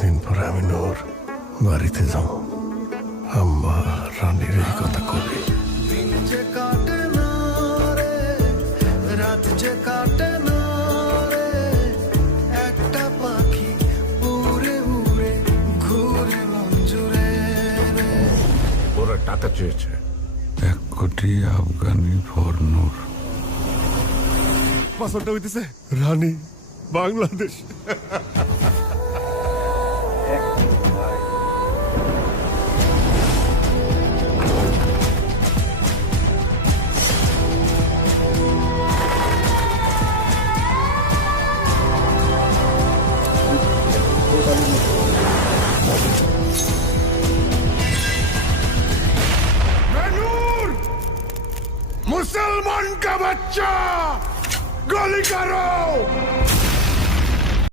দিন পরে আমি নূর বাড়িতে যাব আম্মা রানীর এই কথা কবি দিন যে কাটে না রে, রাত যে কাটে না রে, একটা পাখি উড়ে উড়ে ঘুরে মঞ্জুরে রে। ওরা টাকা চেয়েছে 1 কোটি আফগানি ফর নূর। পাসওয়ার্ডটা হইতেছে রানী বাংলাদেশ। मुसलमान का बच्चा गोली करो।